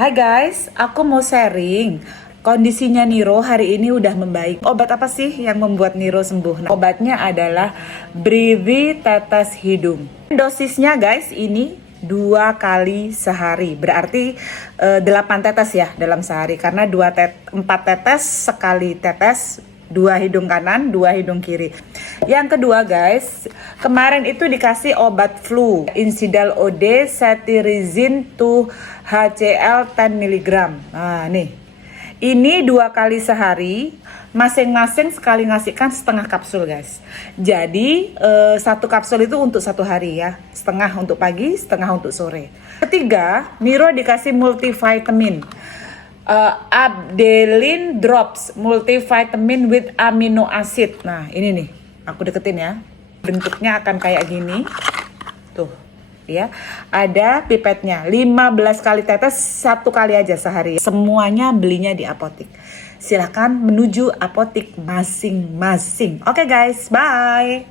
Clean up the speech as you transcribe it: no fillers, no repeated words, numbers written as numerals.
Hai guys, aku mau sharing. Kondisinya Niro hari ini udah membaik. Obat apa sih yang membuat Niro sembuh? Nah, obatnya adalah Breathe tetes hidung. Dosisnya guys ini 2 kali sehari. Berarti 8 tetes ya dalam sehari. Karena 4 tetes sekali tetes. 2 hidung kanan, 2 hidung kiri. Yang kedua guys, kemarin itu dikasih obat flu, Incidal OD, Cetirizine 2 HCl 10 mg. Nah nih, ini 2 kali sehari, masing-masing sekali ngasihkan setengah kapsul guys. Jadi 1 kapsul itu untuk 1 hari ya, setengah untuk pagi, setengah untuk sore. Ketiga, Niro dikasih multivitamin. Abdelin Drops multivitamin with amino acid. Nah ini nih, aku deketin ya. Bentuknya akan kayak gini. Tuh ya, ada pipetnya 15 kali tetes, 1 kali aja sehari. Semuanya belinya di apotik. Silahkan menuju apotik masing-masing. Oke guys, bye.